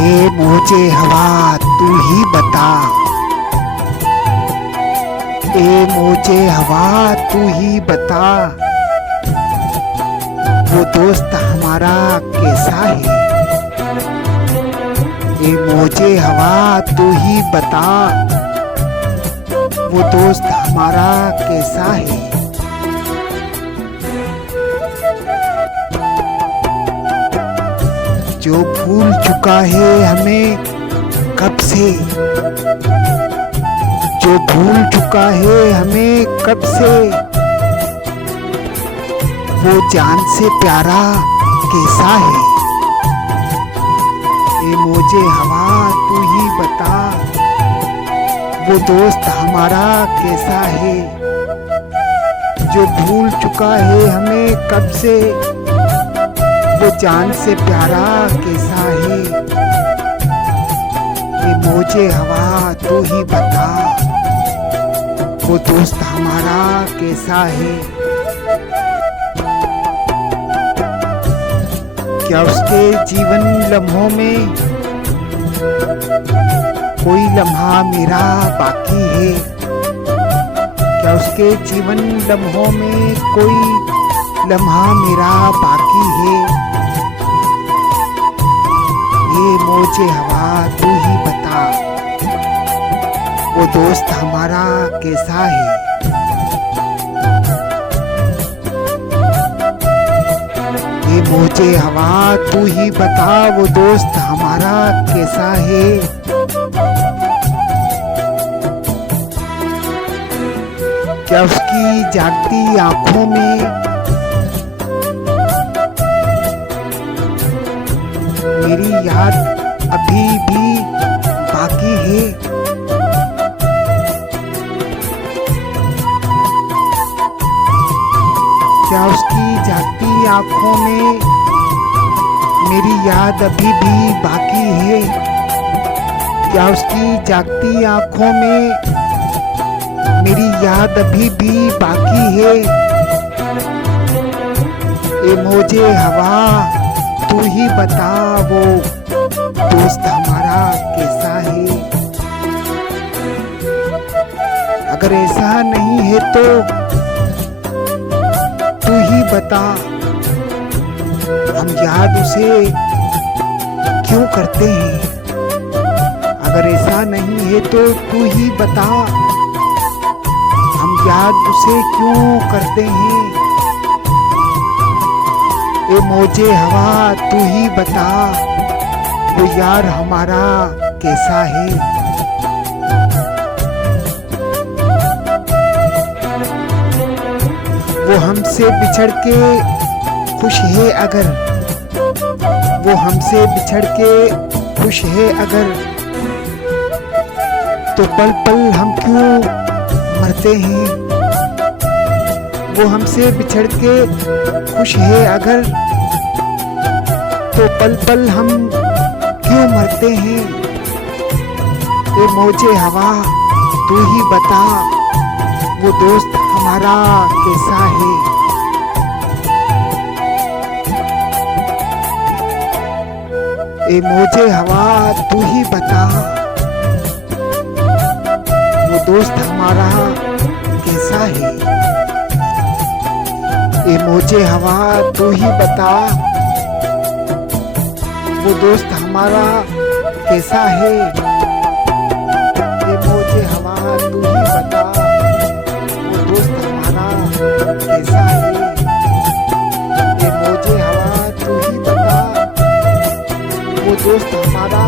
ए मुझे हवा तू ही बता, ए मुझे हवा तू ही बता, वो दोस्त हमारा कैसा है। ए मुझे हवा तू ही बता, वो दोस्त हमारा कैसा है। जो भूल चुका है हमें कब से, जो भूल चुका है हमें कब से, वो जान से प्यारा कैसा है। ए मुझे हवा तू ही बता, वो दोस्त हमारा कैसा है। जो भूल चुका है हमें कब से, वो जान से प्यारा कैसा है। ये मुझे हवा तू ही बता, वो दोस्त हमारा कैसा है। क्या उसके जीवन लम्हों में कोई लम्हा मेरा बाकी है। क्या उसके जीवन लम्हों में कोई लम्हा मेरा बाकी है। ये मुझे हवा तू ही बता, वो दोस्त हमारा कैसा है। ये मुझे हवा तू ही बता, वो दोस्त हमारा कैसा है। क्या उसकी जागती आंखों में मेरी याद अभी भी बाकी है। क्या उसकी जागती आंखों में मेरी याद अभी भी बाकी है। क्या उसकी जागती आंखों में मेरी याद अभी भी बाकी है। ए मुझे हवा तू ही बता, वो दोस्त हमारा कैसा है। अगर ऐसा नहीं है तो तू ही बता, हम याद उसे क्यों करते हैं। अगर ऐसा नहीं है तो तू ही बता, हम याद उसे क्यों करते हैं। ए मुझे हवा तू ही बता, वो यार हमारा कैसा है। वो हमसे बिछड़ के खुश है अगर, वो हमसे बिछड़ के खुश है अगर, तो पल पल हम क्यों मरते हैं। वो हमसे बिछड़ के खुश है अगर, तो पल पल हम क्यों मरते हैं। ए मुझे हवा तू ही बता, वो दोस्त हमारा कैसा है। ए मुझे हवा तू ही बता, वो दोस्त हमारा कैसा है। ए मुझे हवा तू ही बता, वो दोस्त हमारा कैसा है। ए मुझे हवा तू ही बता, वो दोस्त हमारा कैसा है। ए मुझे हवा तू ही बता, वो दोस्त हमारा